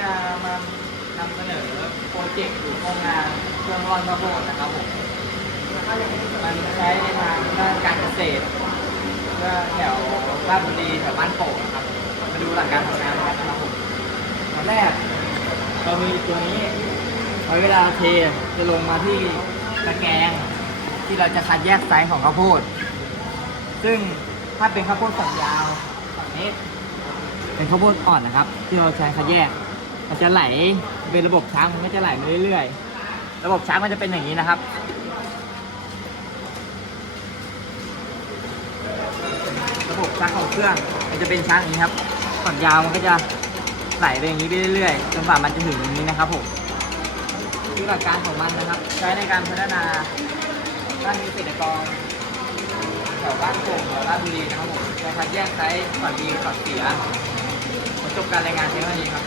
จะนำนำเสนอโปรเจกต์อยู่โรงงานเครื่องร่อนพระโบสถ์นะครับผมมันใช้ในทางด้านการเกษตรเพื่อแถวราชบุรีแถวบ้านโป่งนะครับ มาดูหลักการทำงานกันนะครับผมตอนแรกเรามีตัวนี้ไว้เวลาเทจะลงมาที่ตะแกรงที่เราจะคัดแยกไซส์ของข้าวโพด ซึ่งถ้าเป็นข้าวโพดฝักยาวฝั่งนี้เป็นข้าวโพดอ่อนนะครับ ที่เราใช้คัดแยก มันจะไหลเป็นระบบช้างมันก็จะไหลมาเรื่อยๆ ระบบช้างมันจะเป็นอย่างนี้นะครับ ระบบช้างของเครื่องมันจะเป็นช้างอย่างนี้ครับฝักยาวมันก็จะไหลไปอย่างนี้ไปเรื่อยๆจนกว่ามันจะถึงอย่างนี้นะครับผมคือหลักการของมันนะครับ ใช้ในการพัฒนาด้านเกษตรกรแถวบ้านโป่งแถวราชบุรีนะครับผมในการแยกไซส์ฝักดีฝักเสียจบการรายงานเท่านี้ครับ